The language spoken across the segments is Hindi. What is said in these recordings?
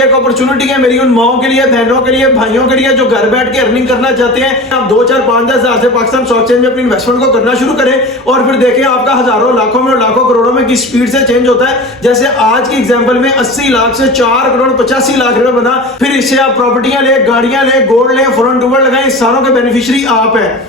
एक अपॉर्चुनिटी है मेरी उन माओं के लिए, बहनों के लिए, भाइयों के लिए जो घर बैठ के अर्निंग करना चाहते हैं। आप 2, 4, 5, 10 हजार से पाकिस्तान स्टॉक एक्सचेंज में अपनी इन्वेस्टमेंट को करना शुरू करें और फिर देखें आपका हजारों लाखों में और लाखों करोड़ों में किस स्पीड से चेंज होता है। जैसे आज के एग्जांपल में 80 लाख से 4 करोड़ 85 लाख रुपए बना, फिर इससे आप प्रॉपर्टियां ले, गाड़ियां ले, गोल्ड ले, फॉरेन टूर लगाएं, इस सारों के बेनिफिशियरी आप हैं।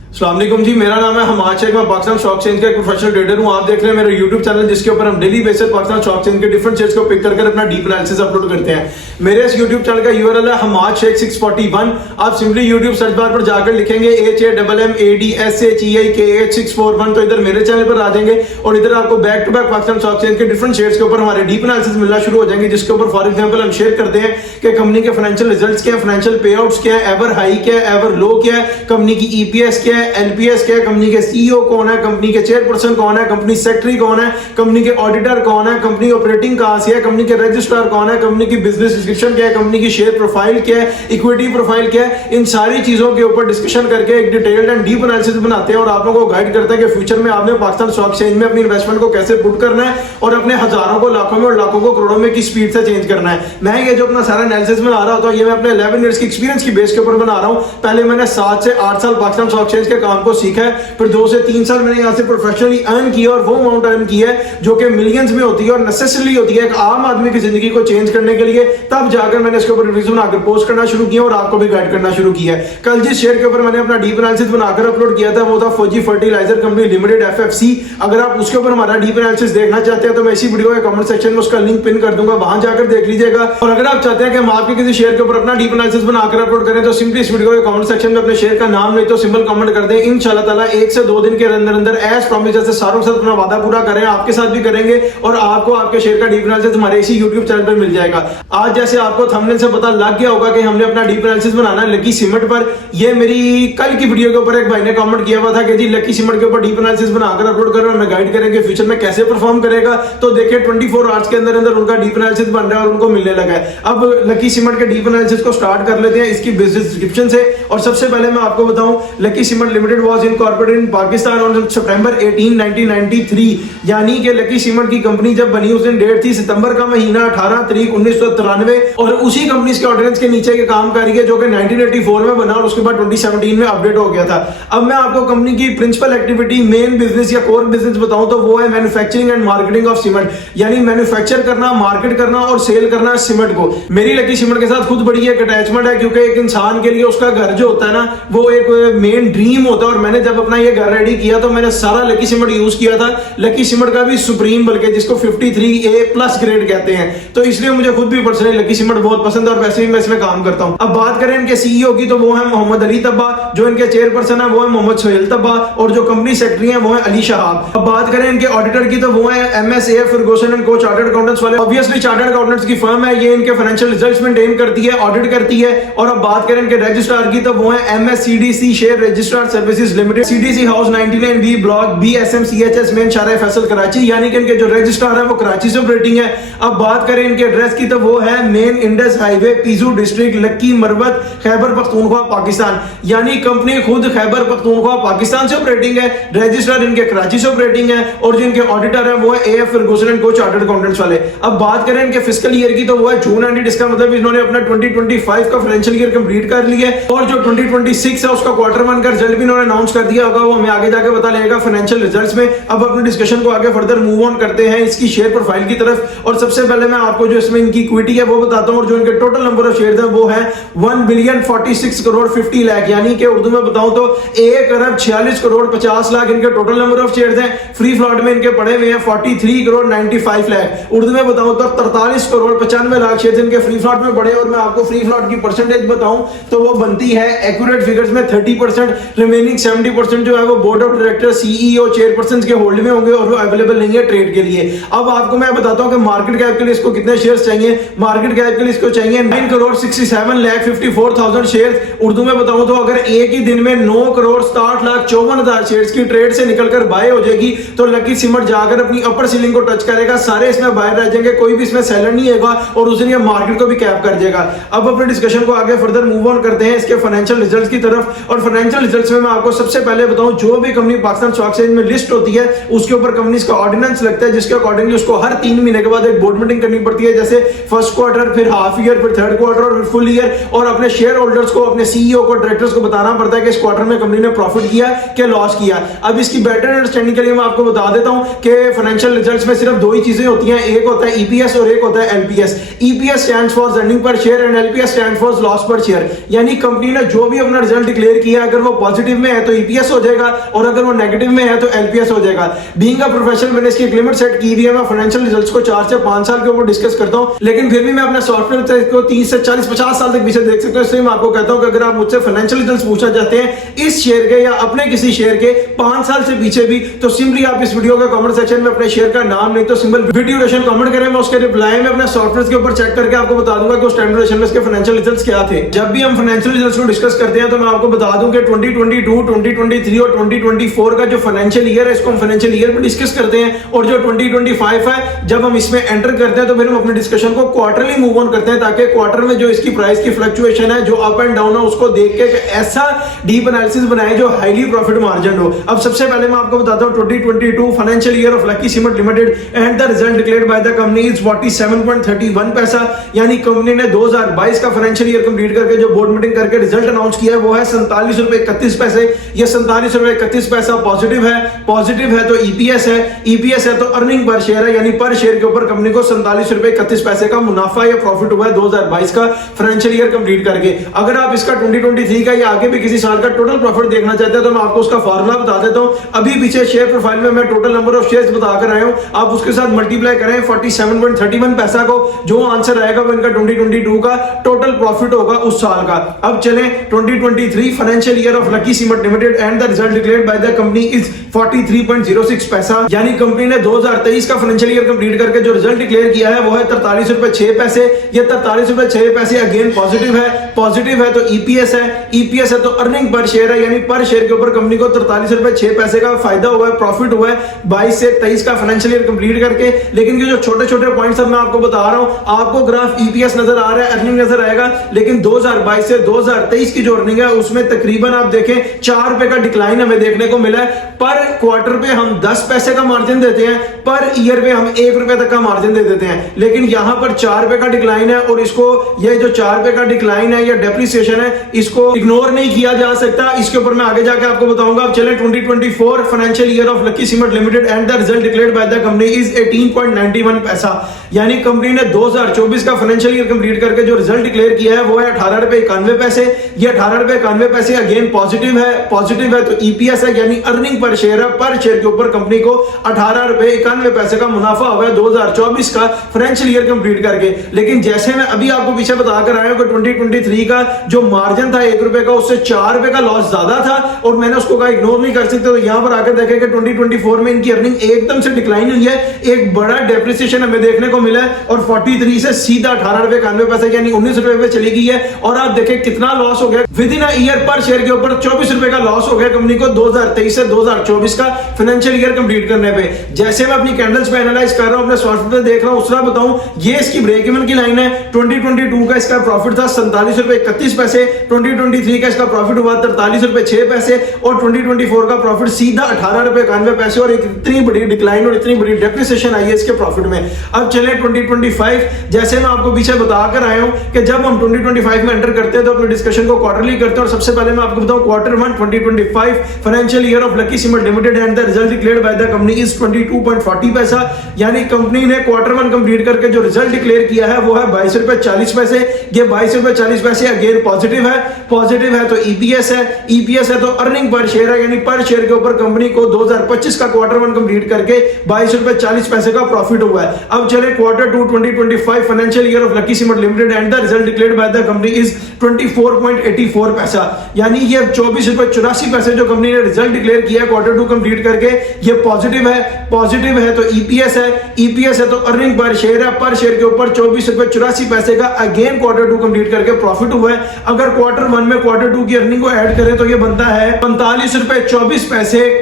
अस्सलाम वालेकुम जी, मेरा नाम है हमाद शेख, मैं पाकिस्तान स्टॉक एक्सचेंज का एक प्रोफेशनल ट्रेडर हूं। आप देख रहे हैं मेरा यूट्यूब चैनल जिसके ऊपर हम daily basis Pakistan stock exchange के डिफरेंट शेयर्स को पिक करके अपना डीप एनालिसिस अपलोड करते हैं। मेरे इस यूट्यूब चैनल का यूआरएल है हमाद शेख 641। आप सिंपली यूट्यूब सर्च बार पर जाकर लिखेंगे HAMMADSHEIKH 641 तो इधर मेरे चैनल पर आ जाएंगे और इधर आपको back to back Pakistan stock exchange के डिफरेंट शेयर्स के ऊपर हमारे डीप एनालिसिस मिलना शुरू हो जाएंगे, जिसके ऊपर फॉर एग्जांपल हम शेयर करते हैं कि कंपनी के फाइनेंशियल रिजल्ट्स क्या है, फाइनेंशियल पे आउट्स क्या है, एवर हाई क्या है, एवर लो क्या है, कंपनी की ईपीएस क्या है, एलपीएस क्या है, कंपनी के सीईओ कौन है, कंपनी के चेयरपर्सन कौन है, कंपनी सेक्रेटरी कौन है, कंपनी के ऑडिटर कौन है, कंपनी ऑपरेटिंग कहां से है, कंपनी के रजिस्ट्रार कौन है, कंपनी की बिजनेस डिस्क्रिप्शन क्या है, कंपनी की शेयर प्रोफाइल क्या है, इक्विटी प्रोफाइल क्या है, इन सारी चीजों के ऊपर डिस्कशन करके एक डिटेल्ड एंड डीप एनालिसिस बनाते हैं और आप लोगों को गाइड करते हैं कि फ्यूचर में आपने पाकिस्तान स्टॉक एक्सचेंज में अपनी इन्वेस्टमेंट को कैसे पुट करना है और अपने हजारों को, लाखों में और लाखों को करोड़ों में किस स्पीड से चेंज करना है। मैं ये जो अपना सारा एनालिसिस बना रहा होता हूं, ये मैं अपने 11 इयर्स की एक्सपीरियंस की बेस के ऊपर बना रहा हूं। पहले मैंने 7 से 8 साल पाकिस्तान स्टॉक एक्सचेंज के काम को सीखा है, फिर 2 से 3 साल मैंने यहाँ से प्रोफेशनली अर्न किया और वो अमाउंट अर्न किया है जो कि मिलियंस में होती है और नेसेसरी होती है एक आम आदमी की जिंदगी को चेंज करने के लिए। तब जाकर मैंने इसके ऊपर रिव्यूज बनाकर पोस्ट करना शुरू किया और आपको भी गाइड करना शुरू किया है। कल जिस शेयर के ऊपर मैंने अपना डीप एनालिसिस बनाकर अपलोड किया था वो था फौजी फर्टिलाइजर कंपनी लिमिटेड FFC। अगर आप उसके ऊपर हमारा डीप एनालिसिस देखना चाहते हैं तो मैं इसी वीडियो के कमेंट सेक्शन में उसका लिंक पिन कर दूंगा, वहां जाकर देख लीजिएगा। और अगर आप चाहते हैं कि हम आपके किसी शेयर के ऊपर अपना डीप एनालिसिस बनाकर अपलोड करें तो सिंपली इस वीडियो के कमेंट सेक्शन में अपने शेयर का नाम नहीं तो सिंपल कमेंट कर दें। इंशाल्लाह ताला 1 से 2 दिन के अंदर अंदर एज प्रॉमिस जैसे सारों के साथ अपना वादा पूरा करें, आपके साथ भी करेंगे और आपको आपके शेयर का डीप एनालिसिस हमारे इसी यूट्यूब चैनल पर मिल जाएगा। आज जैसे आपको थंबनेल से पता लग गया होगा कि हमने अपना डीप एनालिसिस बनाना है लकी सीमेंट पर। ये मेरी कल की वीडियो के ऊपर एक भाई ने कमेंट किया हुआ था कि जी लकी सीमेंट के ऊपर डीप एनालिसिस बनाकर अपलोड करें और मैं गाइड करेंगे फ्यूचर में कैसे परफॉर्म करेगा। तो देखिए 24 आवर्स के अंदर अंदर उनका डीप एनालिसिस बन रहा है और उनको मिलने लगा है। अब लकी सीमेंट के डीप एनालिसिस को स्टार्ट कर लेते हैं इसकी बिजनेस डिस्क्रिप्शन से। और सबसे पहले मैं आपको बताऊं, lucky cement limited was incorporated in Pakistan on सितंबर 18, 1993। यानी कि लकी सीमेंट की कंपनी जब बनी उस दिन डेट थी सितंबर का महीना 18 तारीख 1993 और उसी कंपनी के ऑर्डिनेंस के नीचे के काम करिए जो कि 1984 में बना और उसके बाद 2017 में अपडेट हो गया था। अब मैं आपको कंपनी की प्रिंसिपल एक्टिविटी, मेन बिजनेस या कोर बिजनेस बताऊं तो वो है manufacturing and marketing of cement. यानी मैन्युफैक्चर करना, मार्केट करना और सेल करना सीमेंट को। मेरी लकी सीमेंट के साथ खुद बड़ी एक अटैचमेंट है क्योंकि एक इंसान के लिए उसका घर जो होता है ना वो एक मेन ड्रीम होता है। और मैंने जब अपना ये घर रेडी किया तो मैंने सारा लकी सीमेंट यूज किया था, लकी सीमेंट का भी सुप्रीम बल्कि जिसको 53A+ ग्रेड कहते हैं। तो इसलिए मुझे खुद भी पर्सनली लकी सीमेंट बहुत पसंद है और वैसे भी मैं इसमें काम करता हूं। अब बात करें इनके सीईओ की तो वो है मोहम्मद अली तब्बा, जो इनके चेयरपर्सन है वो है मोहम्मद सोहेल तब्बा और जो कंपनी सेक्रेटरी है वो है अली शहाब। अब बात करें इनके ऑडिटर की तो वो है MSAF फर्गूसन एंड को चार्टर्ड अकाउंटेंट्स वाले। ऑब्वियसली चार्टर्ड अकाउंटेंट्स की फर्म है, ये इनके फाइनेंशियल रिजल्ट्स मेंटेन करती है, ऑडिट करती है। और अब बात करें इनके रजिस्ट्रार की तो वो है MSCDC share registrar services limited, CDC house 99B block BSM CHS main शारा फैसल कराची। यानी कि इनके जो रजिस्ट्रार है वो कराची से ऑपरेटिंग है। अब बात करें इनके एड्रेस की तो वो है मेन इंडस हाईवे, पीजू डिस्ट्रिक्ट, लक्की मरवत, खैबर पख्तूनख्वा, पाकिस्तान। यानी कंपनी खुद खैबर पख्तूनख्वा पाकिस्तान से ऑपरेटिंग है, रजिस्ट्रार इनके कराची से ऑपरेटिंग है और जो इनके ऑडिटर है वो है AF फर्गूसन एंड को चार्टर्ड अकाउंटेंट्स वाले। अब बात करें इनके फिस्कल ईयर की तो वो है जून एंड इसका मतलब इन्होंने अपना 2025 का फाइनेंशियल ईयर कंप्लीट कर लिया है और जो 2026 है उसका क्वार्टर 1 का रिजल्ट भी इन्होंने अनाउंस कर दिया होगा, वो हमें आगे जाके बता लेगा फाइनेंशियल रिजल्ट्स में। अब अपनी डिस्कशन को आगे फर्दर मूव ऑन करते हैं इसकी शेयर प्रोफाइल की तरफ। और सबसे पहले मैं आपको जो इसमें इनकी इक्विटी है वो बताता हूं और जो इनके टोटल नंबर ऑफ शेयर्स हैं वो है 1,46,50,00,000। यानी कि उर्दू में बताऊं तो 1,46,50,00,000 इनके टोटल नंबर ऑफ शेयर्स हैं। फ्री फ्लोट में इनके पड़े हुए हैं 43,95,00,000। उर्दू में बताऊं तो 43,95,00,000 शेयर्स इनके फ्री फ्लोट में पड़े। और मैं आपको फ्री फ्लोट की परसेंटेज बताऊं तो वो बनती है एक्यूरेट फिगर्स में 30%, रिमेनिंग 70% जो है वो board of director, CEO, chairperson के होल्ड में होंगे और वो अवेलेबल नहीं है ट्रेड के लिए। अब आपको मैं बताता हूं कि मार्केट कैप के लिए इसको कितने शेयर्स चाहिए। मार्केट कैप के लिए इसको चाहिए 9,67,54,000 शेयर्स। उर्दू में बताऊं तो अगर एक ही दिन में 9,67,54,000 शेयर्स की ट्रेड से निकलकर बाय हो जाएगी तो लकी सीमेंट जाकर अपनी अपर सीलिंग को टच करेगा, सारे इसमें बाय रह जाएंगे, कोई भी इसमें सेलर नहीं होगा और उस दिन ये मार्केट को भी कैप कर देगा। अब अपने डिस्कशन को आगे फर्दर मूव ऑन करते हैं इसके फाइनेंशियल रिजल्ट्स की तरफ। और फाइनेंशियल रिजल्ट्स में मैं आपको सबसे पहले बताऊं, जो भी कंपनी पाकिस्तान स्टॉक एक्सचेंज में लिस्ट होती है उसके ऊपर कंपनी का ऑर्डिनेंस लगता है, जिसके अकॉर्डिंगली उसको हर 3 महीने के बाद एक बोर्ड मीटिंग करनी पड़ती है, जैसे फर्स्ट क्वार्टर, फिर हाफ ईयर, फिर थर्ड क्वार्टर और फिर फुल ईयर। और अपने शेयर होल्डर्स को, अपने सीईओ को, डायरेक्टर्स को बताना पड़ता है कि इस क्वार्टर में कंपनी ने प्रॉफिट किया कि लॉस किया। अब इसकी बेटर अंडरस्टैंडिंग के लिए मैं आपको बता देता हूं कि फाइनेंशियल रिजल्ट्स में सिर्फ दो ही चीजें होती हैं, एक होता है ईपीएस और एक होता है LPS. EPS stands for earning per share and LPS stands for loss पर शेयर। यानी कंपनी ने जो भी अपना रिजल्ट डिक्लेयर किया, अगर वो पॉजिटिव में है तो ईपीएस हो जाएगा और अगर वो नेगेटिव में है तो एलपीएस हो जाएगा। बीइंग अ प्रोफेशनल मैंने इसकी एक लिमिट सेट की हुई है, मैं फाइनेंशियल रिजल्ट्स को 4 से 5 साल के ऊपर डिस्कस करता हूं, लेकिन फिर भी मैं अपने सॉफ्टवेयर को 30 से 40-50 साल तक पीछे देख सकते हो। इसलिए मैं आपको कहता हूं कि अगर आप मुझसे फाइनेंशियल रिजल्ट्स पूछना चाहते हैं इस शेयर के या अपने किसी शेयर के 5 साल से पीछे भी, तो सिंपली आप इस वीडियो के कमेंट सेक्शन में अपने शेयर का नाम नहीं तो सिंपल वीडियो ड्यूरेशन कमेंट करें, मैं उसके रिप्लाई में अपने सॉफ्टवेयर के ऊपर चेक करके आपको बता दूंगा कि उस टाइम ड्यूरेशन में इसके फाइनेंशियल रिजल्ट्स क्या थे। जब भी हम फाइनेंशियल रिजल्ट्स को डिस्कस करते हैं तो मैं आपको बता दूं कि 2022, 2023 और 2024 का जो फाइनेंशियल ईयर है इसको हम फाइनेंशियल ईयर में डिस्कस करते हैं, और जो 2025 है जब हम इसमें एंटर करते हैं तो फिर हम अपने डिस्कशन को क्वार्टरली मूव ऑन करते हैं, ताकि क्वार्टर में जो इसकी प्राइस की फ्लक्चुएशन है, जो अप एंड डाउन है, उसको देख के ऐसा डीप एनालिसिस बनाए जो हाईली प्रॉफिट मार्जिन हो। अब सबसे पहले मैं आपको बताता हूं 2022 financial year of lucky cement limited and the result declared by the company is 47.31 पैसा। यानी कंपनी ने 2022 का फाइनेंशियल ईयर कंप्लीट करके जो बोर्ड मीटिंग करके रिजल्ट अनाउंस किया है वो है 47 रुपए 31 पैसे। ये 47 रुपए 31 पैसा पॉजिटिव है। पॉजिटिव है तो ईपीएस है, ईपीएस है तो अर्निंग पर शेयर है, यानी पर शेयर के ऊपर कंपनी को 47 रुपए 31 पैसे का मुनाफा या प्रॉफिट हुआ है 2022 का फाइनेंशियल ईयर कंप्लीट करके। अगर आप इसका 2023 का या आगे भी किसी साल का टोटल प्रॉफिट देखना चाहते हैं तो मैं आपको उसका फॉर्मूला बता देता हूं। अभी पीछे शेयर प्रोफाइल में मैं टोटल नंबर ऑफ शेयर्स बताकर आया हूं, आप उसके साथ मल्टीप्लाई करें 47.31 पैसा को, जो आंसर आएगा वो इनका 2022 का टोटल प्रॉफिट होगा उस साल का। अब चलें 2023 financial year of lucky cement limited and the result declared by the company is 43.06 पैसा। यानी कंपनी ने 2023 का फाइनेंशियल ईयर कंप्लीट करके जो रिजल्ट डिक्लेयर किया है वो है 43 रुपए 6 पैसे। ये 43 रुपए 6 पैसे अगेन पॉजिटिव है। पॉजिटिव है तो ईपीएस है, ईपीएस है तो अर्निंग पर शेयर है, यानी पर शेयर के ऊपर कंपनी को 43 रुपए 6 पैसे का फायदा हुआ है, प्रॉफिट हुआ है 22 से 23 का फाइनेंशियल ईयर कंप्लीट करके। लेकिन ये जो छोटे छोटे पॉइंट्स मैं आपको बता रहा हूं, आपको ग्राफ ईपीएस नजर आ रहा है, अर्निंग नजर आएगा, लेकिन 2022 से 2023 की जो अर्निंग है उसमें तकरीबन आप देखें 4 रुपए का डिक्लाइन हमें देखने को मिला है। पर क्वार्टर पे हम 10 पैसे का मार्जिन देते हैं, पर ईयर पे हम 1 रुपए तक का मार्जिन दे देते हैं, लेकिन यहां पर 4 रुपए का डिक्लाइन है और इसको, ये जो 4 रुपए का डिक्लाइन है या डेप्रिसिएशन है, इसको इग्नोर नहीं किया जा सकता। इसके ऊपर मैं आगे जाके आपको बताऊंगा। अब चले 2024 financial year of lucky cement limited and the result declared by the company is 18.91 पैसा। यानी कंपनी ने 2024 का फाइनेंशियल ईयर कंप्लीट करके जो रिजल्ट डिक्लेयर किया है वो है 18 रुपए 91 पैसे। ये 18 रुपए 91 पैसे अगेन पॉजिटिव है। पॉजिटिव है तो ईपीएस है, यानी अर्निंग पर शेयर है, पर शेयर के ऊपर कंपनी को 18 रुपए 91 पैसे का मुनाफा हुआ है 2024 का फाइनेंशियल ईयर कंप्लीट करके। लेकिन जैसे मैं अभी आपको पीछे बताकर आया हूं कि 2023 का जो मार्जिन था 1 रुपए का, उससे 4 रुपए का लॉस ज्यादा था और मैंने उसको कहा इग्नोर नहीं कर सकते। तो यहां पर आकर देखें कि 2024 में इनकी अर्निंग एकदम से डिक्लाइन हुई है, एक बड़ा डेप्रिसिएशन हमें देखने को मिला है और 43 से सीधा 18 रुपए 91 पैसे यानी 19 रुपए पे चली गई है। और आप देखें कितना लॉस हो गया विद इन अ ईयर, पर शेयर के ऊपर 24 रुपए का लॉस हो गया कंपनी को 2023 से 2024 का फाइनेंशियल ईयर कंप्लीट करने पे। जैसे मैं अपनी कैंडल्स पे एनालाइज कर रहा हूं, अपने सॉफ्टवेयर देख रहा हूं, उसका बताऊं, ये इसकी ब्रेक इवन की लाइन है। 2022 का इसका प्रॉफिट था 47 रुपए 31 पैसे, 2023 का इसका प्रॉफिट हुआ 43 रुपए 6 पैसे और 2024 का प्रॉफिट सीधा 18 रुपए 91 पैसे और इतनी बड़ी डिक्लाइन और इतनी बड़ी डेप्रिसिएशन आई है इसके प्रॉफिट में। अब चले 2025, जैसे मैं आपको पीछे बताकर आया हूं कि जब हम 2025 में एंटर करते हैं तो अपने डिस्कशन को क्वार्टरली करते हैं। और सबसे पहले मैं आपको बताऊं quarter 1 2025 financial year of lucky cement limited and the result declared by the company is 22.40 पैसा। यानी कंपनी ने क्वार्टर 1 कंप्लीट करके जो रिजल्ट डिक्लेयर किया है वो है 22 रुपए 40 पैसे। ये 22 रुपए 40 पैसे अगेन पॉजिटिव है। पॉजिटिव है तो ईपीएस है, ईपीएस है तो अर्निंग पर शेयर है, यानी पर शेयर के ऊपर कंपनी को 2025 का क्वार्टर 1 कंप्लीट करके 22 रुपए 40 पैसे का प्रॉफिट हुआ है। अब चले quarter 2 2025 financial year of lucky cement limited and the result declared by the company is 24.84 पैसा। यानी ये 24 रुपए 84 पैसे जो कंपनी ने रिजल्ट डिक्लेयर किया क्वार्टर 2 कंप्लीट करके, ये पॉजिटिव है। पॉजिटिव है तो ईपीएस है, ईपीएस है तो अर्निंग पर शेयर है, पर शेयर के ऊपर 24.84 का अगेन क्वार्टर 2 कंप्लीट करके प्रॉफिट हुआ है। अगर क्वार्टर 1 में क्वार्टर 2 की अर्निंग को ऐड करें तो ये बनता है 45.24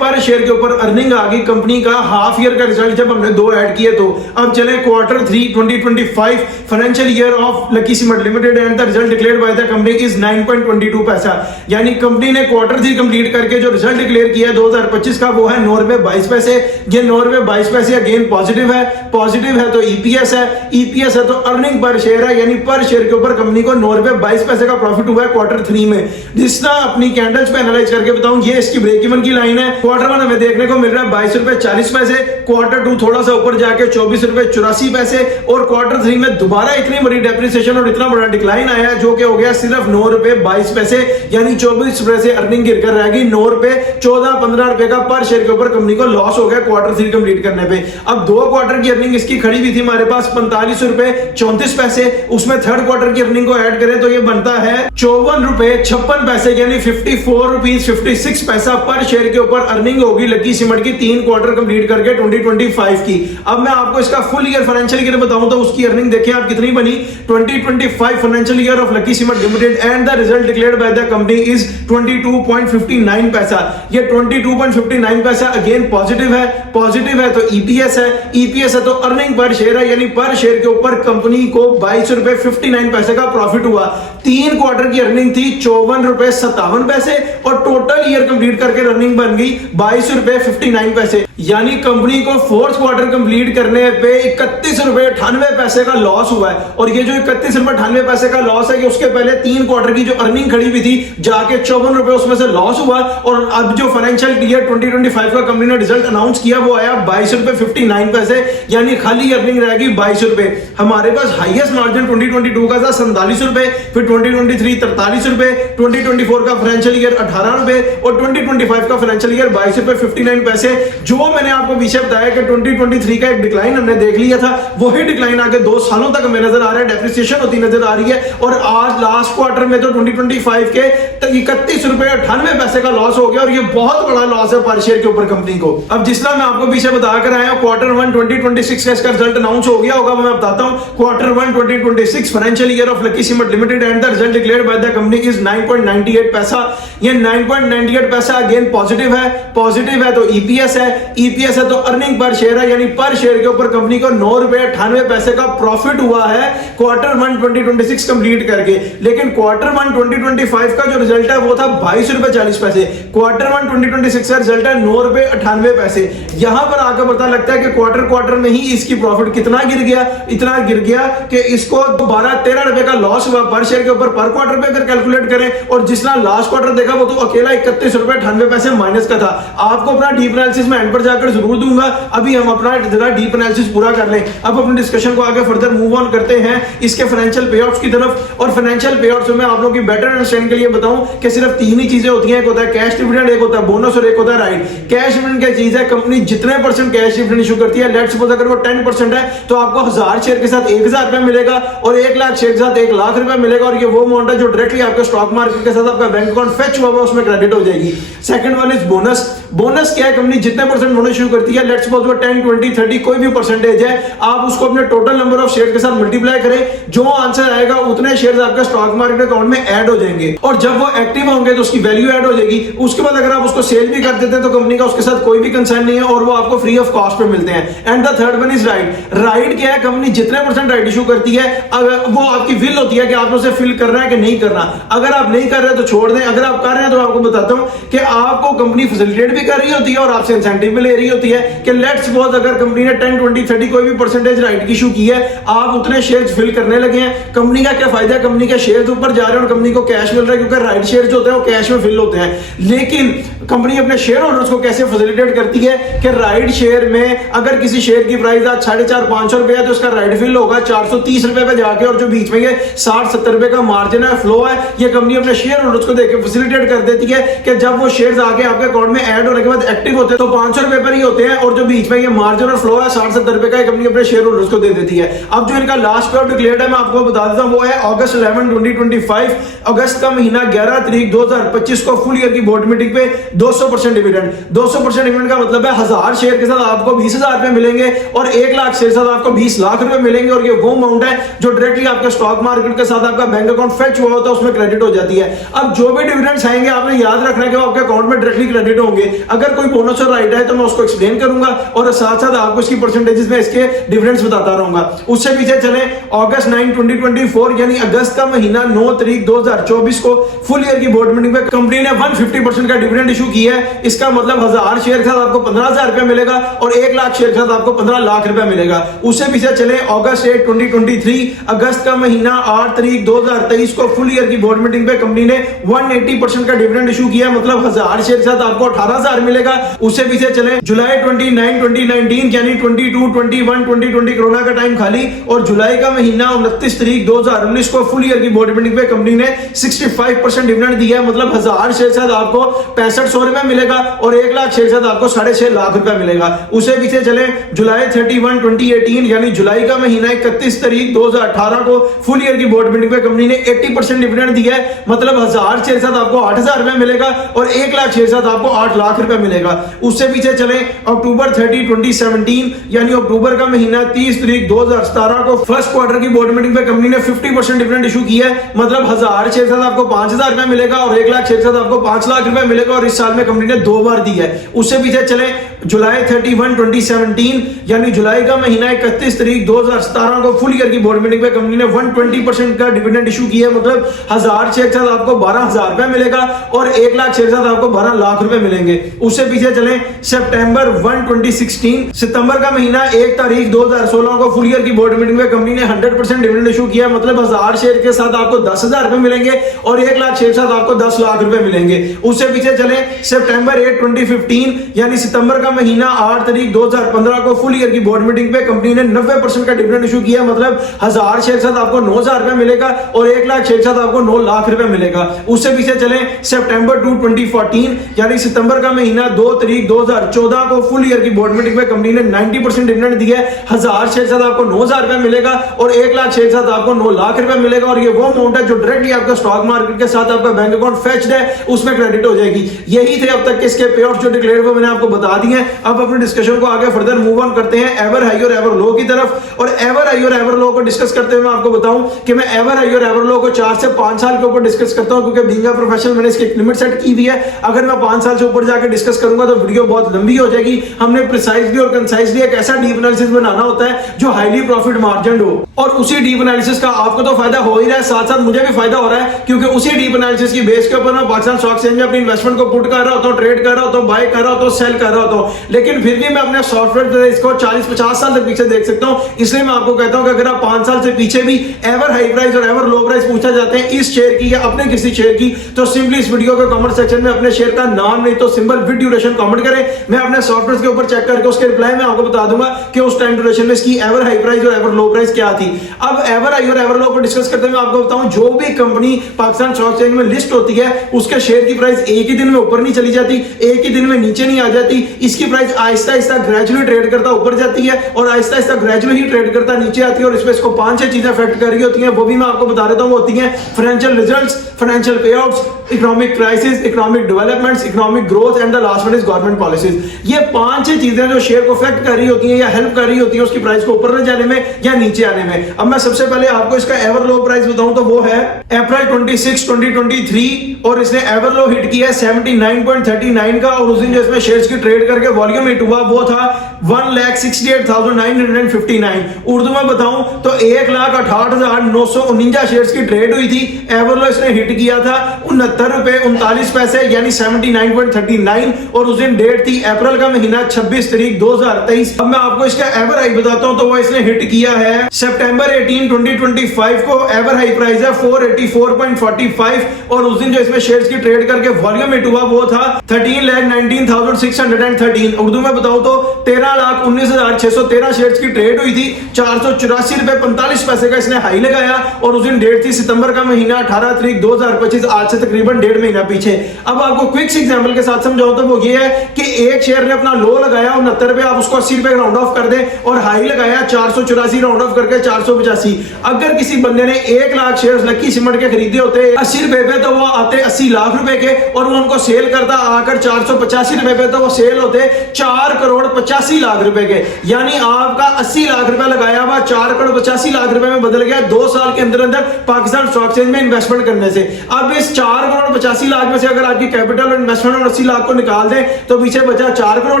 पर शेयर के ऊपर अर्निंग आ गई कंपनी का हाफ ईयर का रिजल्ट जब हमने 2 ऐड किए तो। अब चले quarter 3 2025 financial year of lucky cement limited and the result declared by the company is 9.22 पैसा। यानी कंपनी ने क्वार्टर 3 कंप्लीट करके जो रिजल्ट डिक्लेयर किया है 2025 का वो है 9 रुपए 22 पैसे। ये 9 रुपए 22 पैसे अगेन पॉजिटिव है, पॉजिटिव है तो ईपीएस है, ईपीएस है तो अर्निंग पर शेयर है, यानी पर शेयर के ऊपर कंपनी को 9 रुपए 22 पैसे का प्रॉफिट हुआ है क्वार्टर 3 में। जिस तरह अपनी कैंडल्स पे एनालाइज करके बताऊं, ये इसकी ब्रेक इवन की लाइन है। क्वार्टर 1 हमें देखने को मिल रहा है 22 रुपए 40 पैसे, क्वार्टर 2 थोड़ा सा ऊपर जाके 24 रुपए 84 पैसे और क्वार्टर 3 में दोबारा इतनी बड़ी डेप्रिसिएशन और इतना बड़ा डिक्लाइन आया है जो कि हो गया सिर्फ 9 रुपए 22 पैसे, यानी 24 रुपए से अर्निंग गिरकर रह गई 9 रुपए 14-15 रुपए का पर शेयर के ऊपर कंपनी को लॉस हो गया क्वार्टर 3 कंप्लीट करने पे। अब 2 क्वार्टर की अर्निंग इसकी खड़ी हुई थी हमारे पास 45 रुपए 34 पैसे, उसमें थर्ड क्वार्टर की अर्निंग को ऐड करें तो ये बनता है 54 रुपए 56 पैसे, यानी 54 रुपीज 56 पैसा पर शेयर के ऊपर अर्निंग होगी लकी सीमेंट की 3 क्वार्टर कंप्लीट करके 2025 की। अब मैं आपको इसका फुल ईयर फाइनेंशियल ईयर बताऊं तो उसकी अर्निंग देखें आप कितनी बनी। 2025 financial year of lucky cement limited and the result declared by the company is 22.59 पैसा। ये 22.59 पैसा अगेन पॉजिटिव है, पॉजिटिव है तो ईपीएस है, ईपीएस है तो अर्निंग पर शेयर है, यानी पर शेयर के ऊपर कंपनी को 22 रुपए 59 पैसे का प्रॉफिट हुआ। 3 क्वार्टर की अर्निंग थी 54 रुपए 57 पैसे और टोटल ईयर कंप्लीट करके रनिंग बन गई 22 रुपए 59 पैसे, यानी कंपनी को फोर्थ क्वार्टर कंप्लीट करने पे 31 रुपए 98 पैसे का लॉस हुआ है। और ये जो 31 रुपए 98 पैसे का लॉस है कि उसके पहले 3 क्वार्टर की जो अर्निंग खड़ी हुई थी जाके 54 रुपए उसमें से लॉस हुआ और अब जो फाइनेंशियल ईयर 2025 का कंपनी ने रिजल्ट अनाउंस किया वो आया 22 रुपए 59 पैसे, यानी खाली अर्निंग रहेगी 22 रुपए। हमारे पास हाईएस्ट मार्जिन 2022 का था 47 रुपए, फिर 2023 43 रुपए, 2024 का फाइनेंशियल ईयर 18 रुपए और 2025 का फाइनेंशियल ईयर 22 रुपए 59 पैसे। जो मैंने आपको पीछे बताया कि 2023 का एक डिक्लाइन हमने देख लिया था, वही डिक्लाइन आगे 2 सालों तक हमें नजर आ रहा है, डेप्रिसिएशन होती नजर आ रही है। और आज लास्ट क्वार्टर में तो 2025 के 31 रुपए 98 पैसे का लॉस हो गया और ये बहुत बड़ा लॉस है पर शेयर के ऊपर कंपनी को। अब जिस तरह मैं आपको पीछे बताकर आया हूं क्वार्टर 1 2026 का इसका रिजल्ट अनाउंस हो गया होगा, मैं बताता हूं। Quarter 1 2026 financial year of lucky cement limited and the result declared by the company is 9.98 पैसा। ये 9.98 पैसा अगेन पॉजिटिव है, पॉजिटिव है तो ईपीएस है, ईपीएस है तो अर्निंग पर शेयर है, यानी पर शेयर के ऊपर कंपनी को 9 रुपए 98 पैसे का प्रॉफिट हुआ है क्वार्टर 1 2026 कंप्लीट करके। लेकिन क्वार्टर 1 2025 का जो रिजल्ट है वो था 22 रुपए 40 पैसे, क्वार्टर 1 2026 का रिजल्ट है 9 रुपए 98 पैसे। यहां पर आकर पता लगता है कि क्वार्टर में ही इसकी प्रॉफिट कितना गिर गया, इतना गिर गया कि इसको 12-13 रुपए का लॉस हुआ पर शेयर के ऊपर पर क्वार्टर पे अगर कैलकुलेट करें। और जिसने लास्ट क्वार्टर देखा वो तो अकेला 31 रुपए 98 पैसे माइनस का था। आपको अपना डीप एनालिसिस में एंड पर जाकर जरूर दूंगा, अभी हम अपना जरा डीप एनालिसिस पूरा कर लें। अब अपने डिस्कशन को आगे फर्दर मूव ऑन करते हैं इसके फाइनेंशियल पे आउट्स की तरफ। और फाइनेंशियल पे आउट्स में आप लोगों की बेटर अंडरस्टैंडिंग के लिए बताऊं कि सिर्फ 3 ही चीजें होती हैं, एक होता है कैश डिविडेंड, एक होता है बोनस और एक होता है राइट। कैश डिविडेंड क्या चीज है, कंपनी जितने परसेंट कैश डिविडेंड इशू करती है, लेट्स सपोज अगर वो 10% है तो आपको 1000 शेयर के साथ 1000 रुपए मिलेगा और 1 लाख शेयर के साथ 1 लाख रुपए मिलेगा। और ये वो अमाउंट है जो डायरेक्टली आपके स्टॉक मार्केट के साथ आपका बैंक अकाउंट फेच हुआ उसमें क्रेडिट हो जाएगी। Second one is bonus. Bonus क्या है, कंपनी जितने परसेंट बोनस इशू करती है, लेट्स सपोज वो 10 20 30 कोई भी परसेंटेज है, आप उसको अपने टोटल नंबर ऑफ शेयर के साथ मल्टीप्लाई करें, जो आंसर आएगा उतने शेयर आपके स्टॉक मार्केट अकाउंट में ऐड हो जाएंगे। और जब वो एक्टिव होंगे तो उसकी वैल्यू ऐड हो जाएगी। उसके बाद अगर आप उसको सेल भी कर देते हैं तो कंपनी का उसके साथ कोई भी कंसर्न नहीं है और वो आपको फ्री ऑफ कॉस्ट पे मिलते हैं। And the third one is right. Right क्या है, कंपनी जितने परसेंट राइट इशू करती है वो आपकी विल होती है कि आपने उसे फिल करना है कि नहीं करना। अगर आप नहीं कर रहे तो छोड़ दें, अगर आप कर रहे हैं तो आपको बताता हूं कि आपको कंपनी फैसिलिटेट भी कर रही होती है और आपसे इंसेंटिव भी ले रही होती है कि लेट्स सपोज अगर कंपनी ने 10 20 30 कोई भी परसेंटेज राइट इशू की है, आप उतने शेयर्स फिल करने लगे हैं। कंपनी का क्या फायदा है, कंपनी के शेयर्स ऊपर जा रहे हैं और कंपनी को कैश मिल रहा है क्योंकि राइट शेयर जो होते हैं वो कैश में फिल होते हैं। लेकिन कंपनी अपने शेयर होल्डर्स को कैसे फैसिलिटेट करती है कि राइट शेयर में अगर किसी शेयर की प्राइस आज 450-500 रुपए है तो उसका राइट फिल होगा 430 रुपए पे जाके, और जो बीच में ये 60-70 रुपए का मार्जिन है, फ्लो है, ये कंपनी अपने शेयर होल्डर्स को देके फैसिलिटेट कर देती है कि जब वो शेयर्स आके आपके अकाउंट में ऐड होने के बाद एक्टिव होते हैं तो 500 रुपए पर ही होते हैं और जो बीच में ये मार्जिन और फ्लो है 60-70 रुपए का कंपनी अपने शेयर होल्डर्स को दे देती है। अब जो इनका लास्ट पे आउट डिक्लेयर्ड है मैं आपको बता देता हूं, वो है अगस्त 11 2025, अगस्त का महीना 11 तारीख 2025 को फुल ईयर की बोर्ड मीटिंग पे 200% डिविडेंड। 200% डिविडेंड का मतलब है 1000 1000 शेयर के साथ आपको 20,000 रुपए मिलेंगे और 1 लाख शेयर के साथ आपको 20 लाख रुपए मिलेंगे। और ये वो अमाउंट है जो डायरेक्टली आपके स्टॉक मार्केट के साथ आपका बैंक अकाउंट फेच हुआ होता है, उसमें क्रेडिट हो जाती है। अब जो भी डिविडेंड्स आएंगे आपने याद रखना है कि वो आपके अकाउंट में डायरेक्टली क्रेडिट होंगे। अगर कोई बोनस और राइट है तो मैं उसको एक्सप्लेन करूंगा और साथ साथ आपको इसकी परसेंटेजेस में इसके डिविडेंड्स बताता रहूंगा। उससे पीछे चले अगस्त 9 2024 यानी अगस्त का महीना 9 तारीख 2024 को फुल ईयर की बोर्ड मीटिंग में कंपनी ने 150% का डिविडेंड इशू किया है। इसका मतलब 1000 शेयर के साथ आपको 15,000 रुपए मिलेगा और 1 लाख शेयर के साथ आपको 15 लाख रुपए मिलेगा। उससे पीछे चले अगस्त 8 2023 अगस्त का महीना 8 तारीख 2023 को फुल ईयर की बोर्ड मीटिंग पे कंपनी ने 180% का डिविडेंड इशू किया, मतलब 1000 शेयर के साथ आपको 18,000 मिलेगा। उससे पीछे चले जुलाई 29 2019 यानी 22 21 2020 कोरोना का टाइम खाली और जुलाई का महीना 29 तारीख 2019 को फुल ईयर की बोर्ड मीटिंग पे कंपनी ने 65% डिविडेंड दिया है, मतलब 1000 शेयर के साथ आपको 6500 रुपए मिलेगा और 1 लाख शेयर के साथ आपको 6.5 लाख रुपए मिलेगा। उससे पीछे चले जुलाई 31 2018 यानी जुलाई का महीना 31 तारीख 2018 को फुल ईयर की बोर्ड मीटिंग पे कंपनी ने 80% डिविडेंड दिया है, मतलब 1000 शेयर के साथ आपको 8,000 रुपए मिलेगा और 1 लाख शेयर के साथ आपको 8 लाख रुपए मिलेगा। उससे पीछे चले अक्टूबर 30 2017 यानी अक्टूबर का महीना 30 तारीख 2017 को फर्स्ट क्वार्टर की बोर्ड मीटिंग पे कंपनी ने 50% डिविडेंड इशू किया है, मतलब 1000 शेयर के साथ आपको 5,000 रुपए मिलेगा और 1 लाख शेयर के साथ आपको 5 लाख रुपए मिलेगा और इस साल में कंपनी ने 2 बार दी है। उससे पीछे चले जुलाई 31 2017 यानी जुलाई का महीना 31 तारीख 2017 को फुल ईयर की बोर्ड मीटिंग पे कंपनी ने 120% का डिविडेंड इशू किया, मतलब 1000 शेयर के साथ आपको 12,000 रुपए मिलेगा और 1 लाख शेयर के साथ आपको 12 लाख रुपए मिलेंगे। उससे पीछे चले सितंबर 1 2016 सितंबर का महीना 1 तारीख 2016 को फुल ईयर की बोर्ड मीटिंग में कंपनी ने 100% डिविडेंड इशू किया, मतलब 1000 शेयर के साथ आपको 10,000 रुपए मिलेंगे और 1 लाख शेयर के साथ आपको 10 लाख रुपए मिलेंगे। उससे पीछे चले सितंबर 8 2015 यानी सितंबर का महीना 8 तारीख 2015 को फुल ईयर की बोर्ड मीटिंग पे कंपनी ने 90% का डिविडेंड इशू किया, मतलब 1000 शेयर के साथ आपको 9,000 रुपए मिलेगा और 1 लाख शेयर के साथ आपको 9 लाख रुपए मिलेगा। उससे पीछे चले सितंबर 2 2014 यानी सितंबर का महीना 2 तारीख 2014 को फुल ईयर की बोर्ड मीटिंग में कंपनी ने 90% डिविडेंड दिया है, 1000 शेयर के साथ आपको 9,000 रुपए मिलेगा और 1 लाख शेयर के साथ आपको 9 लाख रुपए मिलेगा और ये वो अमाउंट है जो डायरेक्टली आपका स्टॉक मार्केट के साथ आपका बैंक अकाउंट फेच्ड है उसमें क्रेडिट हो जाएगी। यही थे अब तक के इसके पे ऑफ जो डिक्लेयर हुए मैंने आपको बता दिए हैं। अब अपने डिस्कशन को आगे फर्दर मूव ऑन करते हैं एवर हाई और एवर लो की तरफ। और एवर हाई और एवर लो को डिस्कस करते हुए मैं आपको बताऊं कि मैं एवर हाई और एवर लो को 4 से 5 साल के ऊपर डिस्कस करता हूं, क्योंकि बीइंग अ प्रोफेशनल मैंने इसकी एक लिमिट सेट की हुई है। अगर मैं 5 साल से ऊपर जाकर डिस्कस करूंगा तो वीडियो बहुत लंबी हो जाएगी। हमने प्रिसाइजली और कंसाइजली एक ऐसा डीप एनालिसिस बनाना होता है जो हाईली प्रॉफिट मार्जिन हो, और उसी डीप एनालिसिस का आपको तो फायदा हो ही रहा है, साथ साथ मुझे भी फायदा हो रहा है, क्योंकि उसी डीप एनालिसिस की बेस के ऊपर मैं पाकिस्तान स्टॉक एक्सचेंज में अपनी इन्वेस्टमेंट को पुट कर रहा होता हूं, ट्रेड कर रहा होता हूं, बाय कर रहा होता हूं, सेल कर रहा होता हूं। लेकिन फिर भी मैं अपने सॉफ्टवेयर पे इसको 40-50 साल तक पीछे देख सकता हूं। इसलिए मैं आपको कहता हूं कि अगर आप 5 साल से पीछे भी एवर हाई प्राइस और एवर लो प्राइस पूछा जाते हैं इस शेयर की या अपने किसी शेयर की, तो सिंपली इस वीडियो के कमेंट सेक्शन में अपने शेयर का नाम नहीं तो सिंबल विद ड्यूरेशन कमेंट करें। मैं अपने सॉफ्टवेयर के ऊपर चेक करके उसके रिप्लाई में आपको बता दूंगा कि उस टाइम ड्यूरेशन में इसकी एवर हाई प्राइस और एवर लो प्राइस क्या थी। अब एवर हाई और एवर लो को डिस्कस करते हुए आपको बताऊं, जो भी कंपनी पाकिस्तान स्टॉक एक्सचेंज में लिस्ट होती है उसके शेयर की प्राइस एक ही दिन में ऊपर नहीं चली जाती, एक ही दिन में नीचे नहीं आ जाती। इसकी price Aahista Aahista gradually trade करता ऊपर जाती है और आहिस्ता आहिस्ता ग्रेजुअली ही ट्रेड करता नीचे आती है। और इसमें इसको 5-6 चीजें अफेक्ट कर रही होती हैं, वो भी मैं आपको बता देता हूं। वो होती हैं फाइनेंशियल रिजल्ट्स, फाइनेंशियल पे outs, economic crisis, economic developments, economic growth and the last one is government policies. ये 5-6 चीजें जो शेयर को अफेक्ट कर रही होती हैं या हेल्प कर रही होती है उसकी प्राइस को ऊपर न जाने में या नीचे आने में। अब मैं सबसे पहले आपको इसका एवर लो प्राइस बताऊं तो वो है अप्रैल 26 2023 और इसने एवर लो हिट किया 79.39 का, और उस दिन जो इसमें शेयर्स की ट्रेड करके वॉल्यूम हिट हुआ वो था 1,68,959। उर्दू में बताऊं तो 1,68,949 शेयर्स की ट्रेड हुई थी। एवर लो इसने हिट किया था 69.39 रुपए यानी 79.39 और उस दिन डेट थी अप्रैल का महीना 26 तारीख 2023। अब मैं आपको इसका एवर हाई बताता हूं तो वो इसने हिट किया है सितंबर 18 2025 को। एवर हाई प्राइस है 484.45 और उस दिन जो इसमें शेयर्स की ट्रेड करके वॉल्यूम हिट हुआ वो था 13,19,613। उर्दू में बताऊं तो 13,19,613 शेयर्स की ट्रेड हुई थी। 484 रुपए 45 पैसे का इसने हाई लगाया और उस दिन डेट थी सितंबर का महीना 18 तारीख 2025, आज से तकरीबन तकरीबन 1.5 महीना पीछे। अब आपको क्विक एग्जांपल के साथ समझाऊं तो वो ये है कि एक शेयर ने अपना लो लगाया 69 रुपए, आप उसको 80 रुपए राउंड ऑफ कर दें, और हाई लगाया 484 राउंड ऑफ करके 485। अगर किसी बंदे ने 1 लाख शेयर लकी सीमेंट के खरीदे होते 80 रुपए पे, तो वो आते 80 लाख रुपए के, और वो उनको सेल करता आकर 485 रुपए पे, तो वो सेल होते 4 करोड़ 85 लाख रुपए के। यानी आपका 80 लाख रुपए लगाया हुआ 4 करोड़ 85 लाख रुपए में बदल गया 2 साल के अंदर अंदर पाकिस्तान स्टॉक एक्सचेंज में इन्वेस्टमेंट करने से। अब इस 4 करोड़ 85 लाख में से अगर आपकी कैपिटल और इन्वेस्टमेंट और 80 लाख को निकाल दें तो पीछे बचा 4 करोड़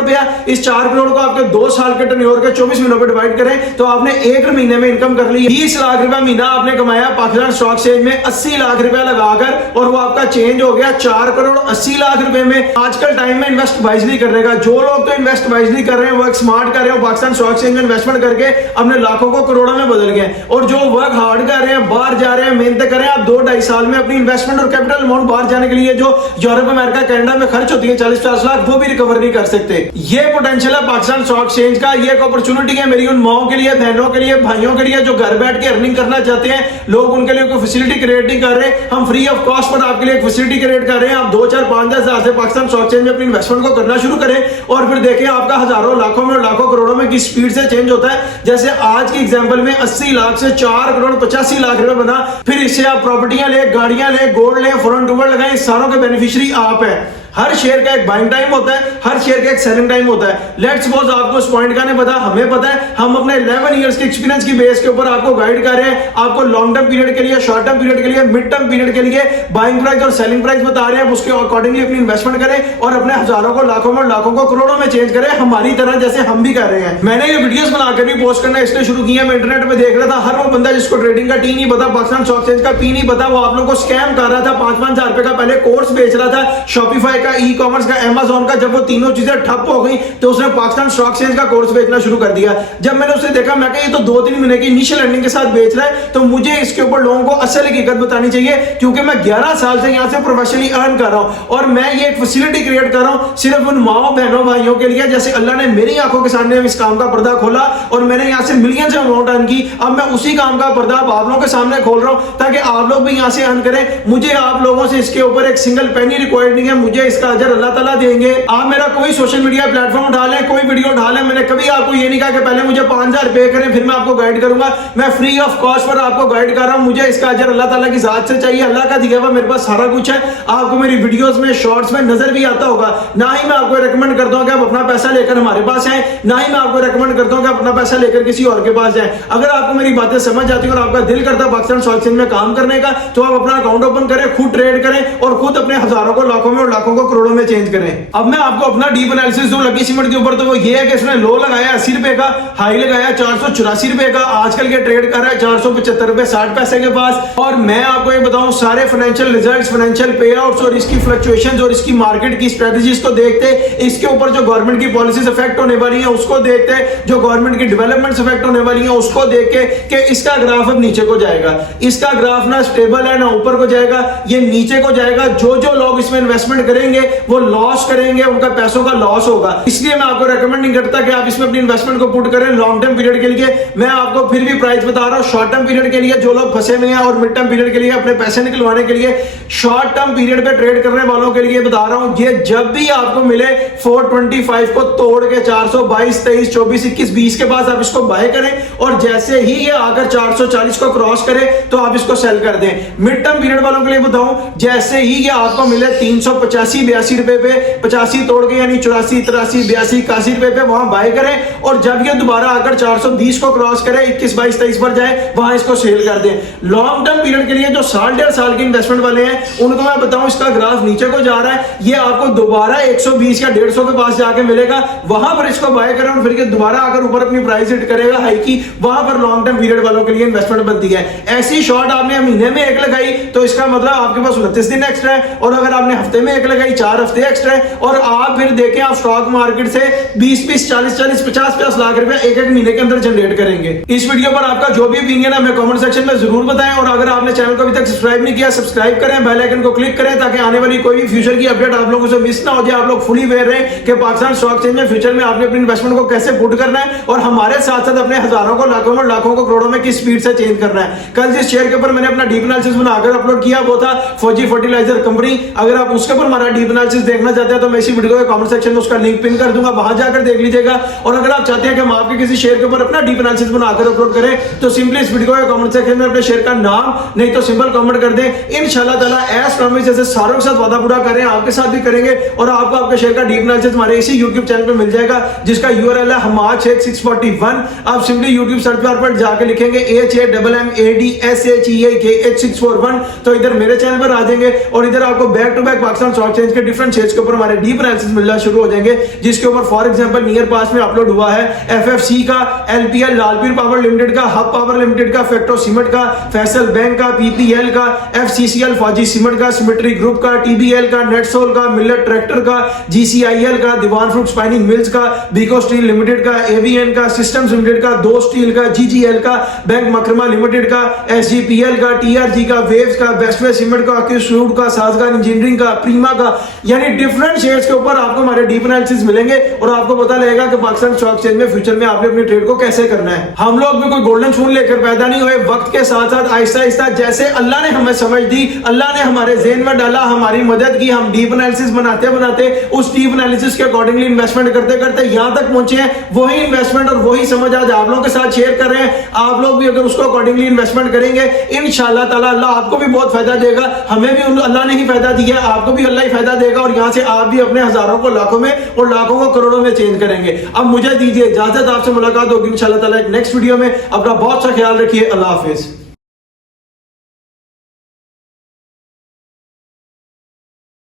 रुपया। इस 4 करोड़ को आपके 2 साल के टर्नओवर के 24 महीनों पर डिवाइड करें तो आपने 1 महीने में इनकम कर ली 20 लाख रुपया महीना आपने कमाया पाकिस्तान स्टॉक एक्सचेंज में 80 लाख रुपया लगाकर, और वो आपका चेंज हो गया 4 करोड़ 80 लाख रुपए में। आजकल टाइम में इन्वेस्ट वाइजली करने का, जो लोग तो इन्वेस्ट वाइजली कर रहे हैं, वर्क स्मार्ट कर रहे हैं, पाकिस्तान स्टॉक एक्सचेंज में इन्वेस्टमेंट करके अपने लाखों को करोड़ों में बदल गए, और जो वर्क हार्ड कर रहे हैं, बाहर जा रहे हैं, मेहनत कर रहे हैं, आप 2-2.5 साल में अपनी इन्वेस्टमेंट और कैपिटल अमाउंट बाहर जाने के लिए जो यूरोप, अमेरिका, कनाडा में खर्च होती है 40-50 लाख, वो भी रिकवर नहीं कर सकते। ये पोटेंशियल है पाकिस्तान स्टॉक एक्सचेंज का, ये एक अपॉर्चुनिटी है मेरी उन माओं के लिए, बहनों के लिए, भाइयों के लिए जो घर बैठ के अर्निंग करना चाहते हैं। लोग उनके लिए कोई फैसिलिटी क्रिएट नहीं कर रहे, हम फ्री ऑफ कॉस्ट पर आपके लिए एक फैसिलिटी क्रिएट कर रहे हैं। आप 2-4-5-10 हजार से पाकिस्तान स्टॉक एक्सचेंज में अपनी इन्वेस्टमेंट को करना शुरू करें, और फिर देखें आपका हजारों, लाखों में और लाखों करोड़ों में किस स्पीड से चेंज होता है। जैसे आज के एग्जांपल में 80 लाख से 4 करोड़ 85 लाख रुपए बना, फिर इससे आप प्रॉपर्टियां ले, गाड़ियां ले, गोल्ड ले, फॉरेन टूर लगाएं, सारों के बेनिफिशियरी आप हैं। हर शेयर का एक बाइंग टाइम होता है, हर शेयर का एक सेलिंग टाइम होता है। लेट्स सपोज आपको इस पॉइंट का नहीं पता, हमें पता है, हम अपने 11 इयर्स के एक्सपीरियंस की बेस के ऊपर आपको गाइड कर रहे हैं। आपको लॉन्ग टर्म पीरियड के लिए, शॉर्ट टर्म पीरियड के लिए, मिड टर्म पीरियड के लिए बाइंग प्राइस और सेलिंग प्राइस बता रहे हैं। उसके अकॉर्डिंगली अपनी इन्वेस्टमेंट करें और अपने हजारों को, लाखों में, लाखों को करोड़ों में चेंज करें, हमारी तरह जैसे हम भी कर रहे हैं। मैंने ये वीडियोस बनाकर भी पोस्ट करना इसलिए शुरू किया, मैं इंटरनेट में देख रहा था, हर वो बंदा जिसको ट्रेडिंग का टी नहीं पता, पाकिस्तान स्टॉक एक्सचेंज का पी नहीं पता, वो आप लोगों को स्कैम कर रहा था। 5-5 हजार रुपए का पहले कोर्स बेच रहा था, शॉपिफाई का, ई कॉमर्स का, Amazon का। जब वो तीनों चीजें ठप हो गई तो उसने पाकिस्तान स्टॉक एक्सचेंज का कोर्स बेचना शुरू कर दिया। जब मैंने उसे देखा, मैं कहा ये तो 2-3 महीने की इनिशियल अर्निंग के साथ बेच रहा है, तो मुझे इसके ऊपर लोगों को असल हकीकत बतानी चाहिए, क्योंकि मैं 11 साल से यहां से प्रोफेशनली अर्न कर रहा हूं, और मैं ये एक फैसिलिटी क्रिएट कर रहा हूं सिर्फ उन माओ, बहनों, भाइयों के लिए। जैसे अल्लाह ने मेरी आंखों के सामने इस काम का पर्दा खोला और मैंने यहां से मिलियंस अमाउंट अर्न की, अब मैं उसी काम का पर्दा आप लोगों के सामने खोल रहा हूं ताकि आप लोग भी यहां से अर्न करें। मुझे आप लोगों से इसके ऊपर एक सिंगल पेनी रिक्वायर्ड नहीं है, मुझे इसका अजर अल्लाह ताला देंगे। आप मेरा कोई सोशल मीडिया प्लेटफॉर्म उठा लें, कोई वीडियो उठा लें, मैंने कभी आपको ये नहीं कहा कि पहले मुझे 5000 पे करें फिर मैं आपको गाइड करूंगा। मैं फ्री ऑफ कॉस्ट पर आपको गाइड कर रहा हूं, मुझे इसका अजर अल्लाह ताला की जात से चाहिए। अल्लाह का दिया हुआ मेरे पास सारा कुछ है, आपको मेरी वीडियोस में, शॉर्ट्स में नजर भी आता होगा। ना ही मैं आपको रेकमेंड करता हूं कि आप अपना पैसा लेकर हमारे पास आए, ना ही मैं आपको रेकमेंड करता हूं कि आप अपना पैसा लेकर किसी और के पास जाएं। अगर आपको मेरी बातें समझ आती है और आपका दिल करता है पाकिस्तान स्टॉक एक्सचेंज में काम करने का, तो आप अपना अकाउंट ओपन करें, खुद ट्रेड करें और खुद अपने हजारों को, लाखों में और लाखों को करोड़ों में चेंज करें। अब मैं आपको अपना डीप एनालिसिस दूं लकी सीमेंट के ऊपर, तो वो ये है कि इसने लो लगाया 80 रुपए का, हाई लगाया 484 रुपए का, आजकल के ट्रेड कर रहा है 475 रुपए 60 पैसे के पास। और मैं आपको ये बताऊं, सारे फाइनेंशियल रिजल्ट्स, फाइनेंशियल पे आउट्स और इसकी फ्लक्चुएशंस और इसकी मार्केट की स्ट्रेटजीज को देखते, इसके ऊपर जो गवर्नमेंट की पॉलिसीज इफेक्ट होने वाली है उसको देखते, जो गवर्नमेंट की डेवलपमेंट्स इफेक्ट होने वाली है उसको देख के कि इसका ग्राफ अब नीचे को जाएगा। इसका ग्राफ ना स्टेबल है ना ऊपर को जाएगा, ये नीचे को जाएगा। जो जो लोग इसमें इन्वेस्टमेंट करेंगे वो लॉस करेंगे, उनका पैसों का लॉस होगा। इसलिए मैं आपको रेकमेंड नहीं करता कि आप इसमें अपनी इन्वेस्टमेंट को पुट करें लॉन्ग टर्म पीरियड के लिए। मैं आपको फिर भी प्राइस बता रहा हूं शॉर्ट टर्म पीरियड के लिए, जो लोग फंसे हुए हैं, और मिड टर्म पीरियड के लिए अपने पैसे निकलवाने के लिए, शॉर्ट टर्म पीरियड पे ट्रेड करने वालों के लिए बता रहा हूं, ये जब भी आपको मिले 425 को तोड़ के 422, 23, 24, 21, 20 के पास आप इसको बाय करें, और जैसे ही ये आकर 440 को क्रॉस करे तो आप इसको सेल कर दें। मिड टर्म पीरियड वालों के लिए बताऊं, जैसे ही ये आपको मिले 385, 82 रुपए पे 85 तोड़ के, यानी 84, 83, 82, 81 रुपए पे वहां बाय करें, और जब ये दोबारा आकर 420 को क्रॉस करे, 21, 22, 23 पर जाए, वहां इसको सेल कर दें। लॉन्ग टर्म पीरियड के लिए जो 1.5 साल की इन्वेस्टमेंट वाले हैं उनको मैं बताऊं, इसका ग्राफ नीचे को जा रहा है, ये आपको दोबारा 120 या 150 के पास जाके मिलेगा, वहां पर इसको बाय करें, और फिर दोबारा अगर ऊपर अपनी प्राइस हिट करेगा हाई की, वहां पर लॉन्ग टर्म पीरियड वालों के लिए इन्वेस्टमेंट बनती है। ऐसी शॉर्ट आपने महीने में एक लगाई तो इसका मतलब आपके पास 29 दिन एक्स्ट्रा है, और अगर आपने हफ्ते में एक लगाई 4 हफ्ते एक्स्ट्रा है, और आप फिर देखें आप स्टॉक मार्केट से 20-20, 40-40, 50-50 लाख रुपया एक एक महीने के अंदर जनरेट करेंगे। इस वीडियो पर आपका जो भी ओपिनियन है हमें कमेंट सेक्शन में जरूर बताएं, और अगर आपने चैनल को अभी तक सब्सक्राइब नहीं किया, सब्सक्राइब करें, बेल आइकन को क्लिक करें ताकि आने वाली कोई भी फ्यूचर की अपडेट आप लोगों से मिस ना हो जाए। आप लोग फुली अवेयर रहें कि पाकिस्तान स्टॉक चेंज में फ्यूचर में आपने अपनी इन्वेस्टमेंट को कैसे पुट करना है, और हमारे साथ साथ अपने हजारों को, लाखों में, लाखों को, करोड़ों में किस स्पीड से चेंज करना है। कल जिस शेयर के ऊपर मैंने अपना डीप एनालिसिस बनाकर अपलोड किया वो था फौजी फर्टिलाइजर कंपनी। अगर आप उसके ऊपर हमारा डीप एनालिसिस देखना चाहते हैं तो मैं इसी वीडियो के कमेंट सेक्शन में उसका लिंक पिन कर दूंगा, वहां जाकर देख लीजिएगा। और अगर आप चाहते हैं कि हम आपके किसी शेयर के ऊपर अपना डीप एनालिसिस बनाकर अपलोड करें तो सिंपली इस वीडियो के कमेंट सेक्शन में अपने शेयर का नाम नहीं तो सिंपल कमेंट कर दें। इंशाल्लाह ताला एज प्रॉमिस जैसे सारों के साथ वादा पूरा करें आपके साथ भी करेंगे, और आपको आपके शेयर का डीप एनालिसिस हमारे इसी YouTube चैनल पे मिल जाएगा जिसका URL है हमाद शेख 641। आप सिंपली YouTube सर्च बार पर जाकर लिखेंगे HAMMADSHEAK 641 तो इधर मेरे चैनल पर आ जाएंगे, और इधर आपको back to back Pakistan stock change के डिफरेंट शेयर्स के ऊपर हमारे डीप एनालिसिस मिलना शुरू हो जाएंगे, जिसके ऊपर फॉर एग्जांपल नियर पास में अपलोड हुआ है FFC का, LPL लालपीर पावर लिमिटेड का, हब पावर लिमिटेड का, फैक्टो सीमेंट का, फैसल बैंक का, PPL का, FCCL फौजी सीमेंट का, सिमेट्री ग्रुप का, TBL का, नेटसोल का, मिलेट ट्रैक्टर का, GCIL का, दीवान फ्रूट स्पाइनिंग मिल्स का, बीको स्टील लिमिटेड का, AVN का, सिस्टम्स लिमिटेड का, दो स्टील का, GGL का, बैंक मकरमा लिमिटेड का, SGPL का, TRG का, वेव्स का, बेस्टवे सीमेंट का, क्यूस्रूड का, साजगार इंजीनियरिंग का, प्रीमा का, यानी डिफरेंट शेयर्स के ऊपर आपको हमारे डीप एनालिसिस मिलेंगे, और आपको पता लगेगा कि पाकिस्तान स्टॉक चेंज में फ्यूचर में आपने अपनी ट्रेड को कैसे करना है। हम लोग भी कोई गोल्डन स्पून लेकर पैदा नहीं हुए, वक्त के साथ साथ आहिस्ता आहिस्ता जैसे अल्लाह ने हमें समझ दी, अल्लाह ने हमारे ज़हन में डाला, हमारी मदद की, हम डीप एनालिसिस बनाते बनाते उस डीप एनालिसिस के अकॉर्डिंगली इन्वेस्टमेंट करते करते यहां तक पहुंचे हैं। वही इन्वेस्टमेंट और वही समझ आज आप लोगों के साथ शेयर कर रहे हैं। आप लोग भी अगर उसको अकॉर्डिंगली इन्वेस्टमेंट करेंगे इंशाल्लाह ताला अल्लाह आपको भी बहुत फायदा देगा, हमें भी अल्लाह ने ही फायदा दिया, आपको भी अल्लाह ही फायदा देगा, और यहां से आप भी अपने हजारों को लाखों में और लाखों को करोड़ों में चेंज करेंगे। अब मुझे दीजिए इजाजत, आपसे मुलाकात होगी इंशाल्लाह ताला एक नेक्स्ट वीडियो में। अपना बहुत सा ख्याल रखिए, अल्लाह हाफिज।